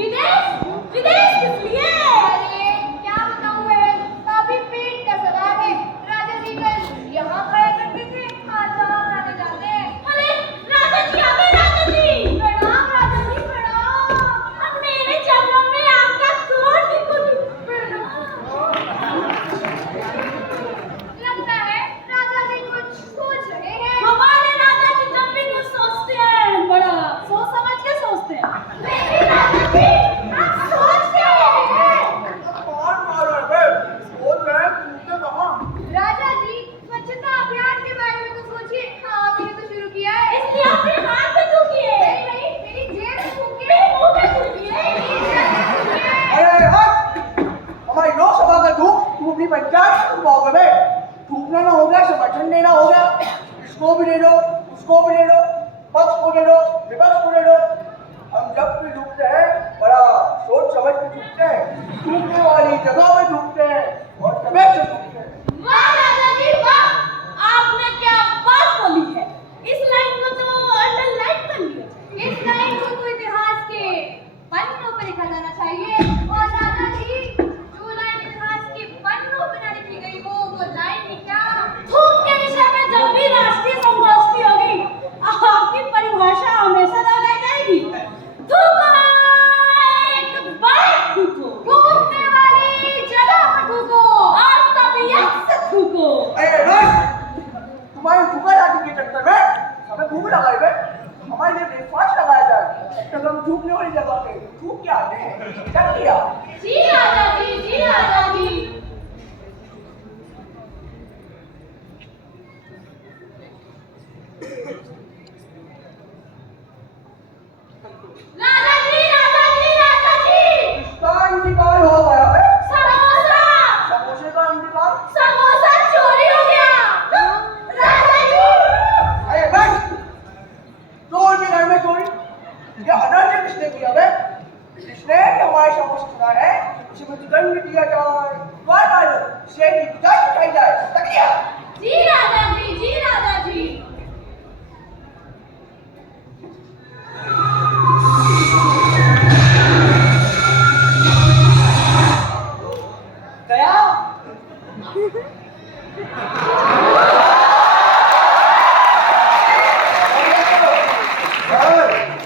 विदेश विदेश किस लिए? अरे क्या बताऊं मैं, काफी पेट का सवाल है। राजा जी कल यहाँ खाया करते थे, आज वहाँ खाने जाते हैं। अरे राजा जी आ गए, राजा जी प्रणाम राजा जी, प्रणाम। अब मेरे चरणों में आपका कोटि कोटि प्रणाम। लगता है राजा जी कुछ सोच रहे हैं। हमारे राजा जी जब भी कुछ सोचते हैं बड़ा सोच समझ के सोचते हैं। नहीं राजा जी, आप सोच क्या रहे हैं? कौन मार रहा है बे? बोल रहे हैं, तूने कहा? राजा जी स्वच्छता अभियान के बारे में तो सोचिए। हाँ, आपने तो शुरू किया है। इसलिए अपने हाथ पे थूकिए। नहीं नहीं, मेरी जेब में फूकिए। मेरे मुंह पे थूकिए। अरे हट! हमारी लोकसभा का धूप तू अपनी पंचायत से थूकोगे बे? थूकना ना हो गया, समर्थन देना हो गया। इसको भी दे दो, उसको भी दे दो, पक्ष को दे दो, विपक्ष को दे दो। हम जब भी थूकते हैं बड़ा सोच समझ के थूकते हैं, थूकने वाली जगह पे थूकते हैं और समय से थूकते हैं। वाह राजा जी वाह, आपने क्या बात बोली है। इस लाइन को तो अंडरलाइन कर लिया। इस लाइन को तो इतिहास के पन्नों पर लिखा जाना चाहिए। और राजा जी, जो लाइन इतिहास के पन्नों पर ना लिखी गई वो लाइन ही क्या। थूक के विषय में जब भी राष्ट्रीय संगोष्ठी होगी आपकी परिभाषा हमेशा दोहराई जाएगी। थूको, एक बार थूको, थूकने वाली जगह पर थूको। और तबीयत से थूको। अरे बस! तुम्हारी थूका लाठी के चक्कर में हमें भूख लगाई बे। हमारे लिए ब्रेकफास्ट लगाया जाए, तब हम थूकने वाली जगह पे थूक के आते हैं। क्या किया? जी राजा जी, जी राजा जी। राजा जी, राजा जी, राजा जी। इसका इंतकाल हो गया बे। समोसा, समोसे का इंतकाल? समोसा चोरी हो गया। राजा जी। अरे बस! चोर के घर में चोरी? ये अनर्थ किसने किया बे? जिसने हमारे समोसे चुरा है उसे मृत्युदंड दिया जाए, द्वार मारो, शेर की पिटाई उठाई जाए। तक किया? जी राजा जी, जी राजा जी। गया?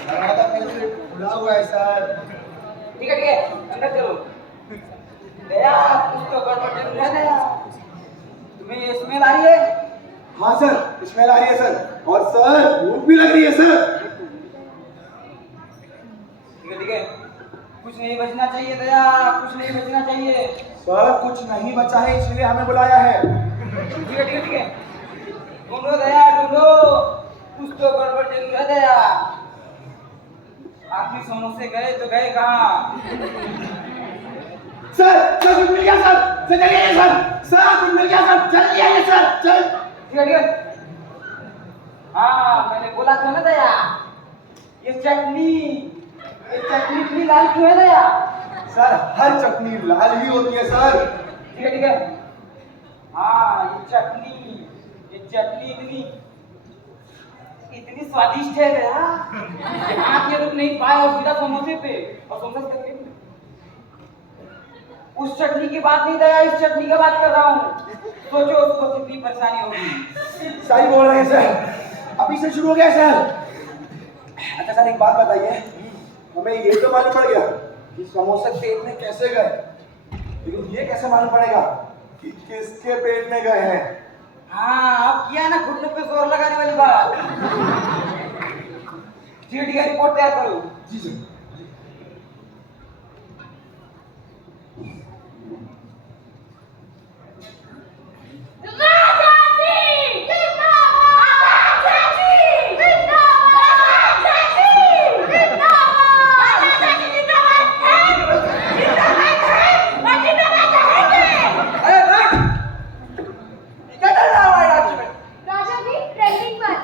दरवाजा पहले से खुला हुआ है सर। ठीक है, अंदर चलो। गया, कुछ तो गड़बड़ जरूर है गया। तुम्हें ये स्मेल आ रही है? हाँ सर, स्मेल आ रही है सर। और सर भूख भी लग रही है सर। ठीक है, कुछ नहीं बचना चाहिए दया, कुछ नहीं बचना चाहिए। सर कुछ नहीं बचा है इसलिए हमें बुलाया है। ठीक है। ढूंढो दया, ढूंढो, कुछ तो गड़बड़ जरूर है दया। आखिर समोसे गए तो गए कहाँ? सर कुछ मिल गया सर। सर चलिए आइए सर कुछ मिल गया सर। जल्दी आइए सर। चल ठीक है। हाँ, मैंने बोला था ना दया, ये चटनी इतनी लाल क्यों है दया? सर हर चटनी लाल ही होती है सर। ठीक है। हाँ, ये चटनी इतनी स्वादिष्ट है दया। आप ये रुक नहीं पाए और सीधा समोसे पे और समोसे पे। उस चटनी की बात नहीं दया, इस चटनी की बात कर रहा हूँ। सोचो उसको कितनी परेशानी होगी। सही बोल रहे हैं सर, अभी से शुरू हो गया सर। अच्छा सर एक बात बताइए, हमें ये तो मालूम पड़ गया कि समोसे पेट में कैसे गए, लेकिन ये कैसे मालूम पड़ेगा कि किसके पेट में गए हैं? हाँ, अब किया ना घुटनों पे जोर लगाने वाली बात। ठीक है, रिपोर्ट तैयार करो। जी सर। राजा जी जिंदाबाद, राजा जी जिंदाबाद, राजा जी जिंदाबाद, राजा जी जिंदाबाद है, और जिंदाबाद रहेंगे। अरे बस! ये क्या चल रहा है हमारे राज्य में? राजा जी ट्रेंडिंग पर।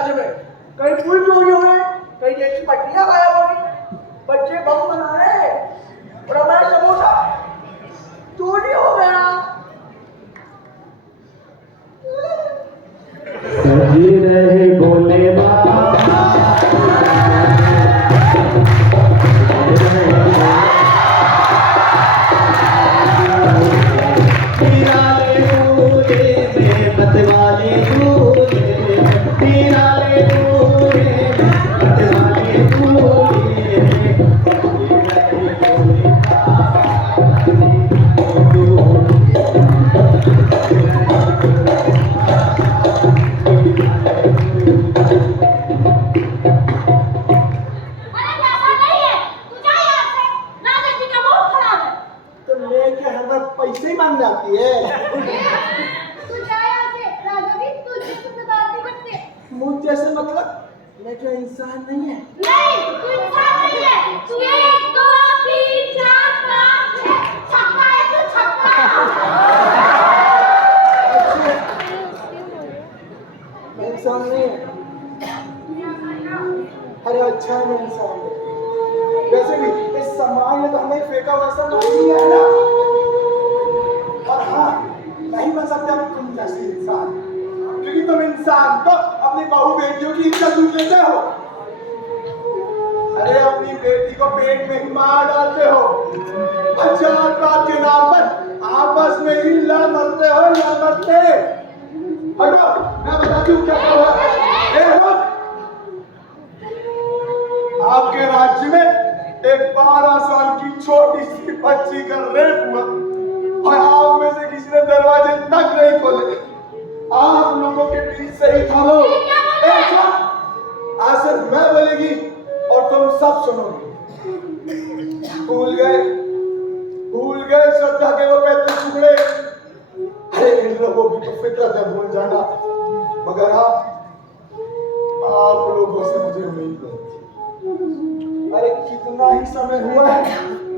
राज्य में कहीं पुल चोरी हो गए, कहीं देश की पटरियां गायब हो गई, बच्चे बम बना रहे हैं और हमारा समोसा चोरी हो गया। सजी रहे बोले बाबा पैसे ही मांग जाती है। तू जा यहाँ से, राजा भी तुझे से बात नहीं करते। मुझ जैसे मतलब मैं क्या इंसान नहीं है? नहीं, तू इंसान नहीं है। तू 1 2 3 4 5 6 छक्का है, तू छक्का। मैं इंसान नहीं है। अरे अच्छा है मैं इंसान हूँ। वैसे भी इस सामान ने तो हमें फेंका वैसा नहीं है ना। और हाँ, नहीं बन सकते हम तुम जैसे इंसान, क्योंकि तुम इंसान तो अपनी बहू बेटियों की इज्जत लूट लेते हो। अरे अपनी बेटी को पेट में ही मार डालते हो, जात पात के नाम पर आपस में ही लड़ मरते हो, लड़ मरते। हटो, मैं बताती हूँ क्या हुआ। आपके राज्य में एक 12 साल की छोटी सी बच्ची का रेप हुआ और आप में से किसी ने दरवाजे तक नहीं खोले। आप लोगों के बीच से ही था वो। आज सिर्फ मैं बोलेगी और तुम सब सुनोगे। भूल गए श्रद्धा के वो 35 टुकड़े। अरे इन लोगों की तो फितरत है भूल जाना, मगर आप लोगों से मुझे उम्मीद नहीं थी। अरे कितना ही समय हुआ है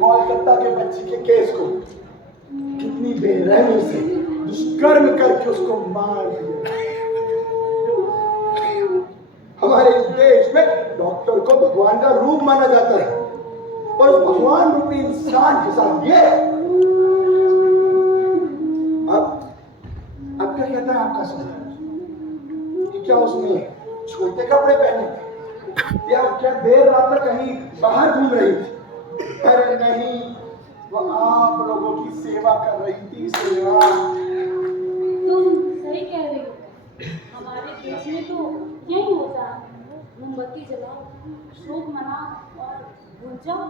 कोलकाता के बच्ची के केस को, कितनी बेरहमी से दुष्कर्म करके उसको मार दिया। हमारे इस देश में डॉक्टर को भगवान का रूप माना जाता है और उस भगवान रूपी इंसान के साथ ये अब क्या कहता है आपका समझ कि क्या उसने छोटे कपड़े पहने थे या क्या देर रात तक कहीं बाहर घूम रही थी? अरे नहीं, वो आप लोगों की सेवा कर रही थी। सेवा। तुम सही कह रही हो। हमारे देश में तो यही होता है, मोमबत्ती जलाओ, शोक मनाओ और भूल जाओ।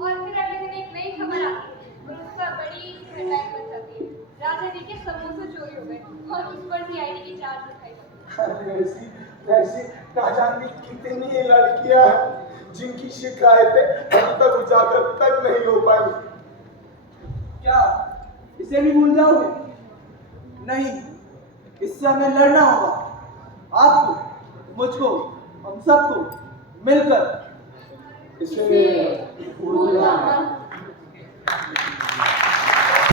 और फिर अगले दिन एक नई खबर आती है और उस पर बड़ी हेडलाइन बन जाती है। राजा जी के समोसे चोरी हो गए और उस पर सीआईडी की जांच उठाई गई। ऐसी ना जाने कितनी लड़कियां हैं जिनकी शिकायतें अभी तक उजागर तक नहीं हो पाई। क्या इसे भी भूल जाओगे? नहीं, इससे हमें लड़ना होगा। आपको, मुझको, हम सबको मिलकर इसे भूलना मत।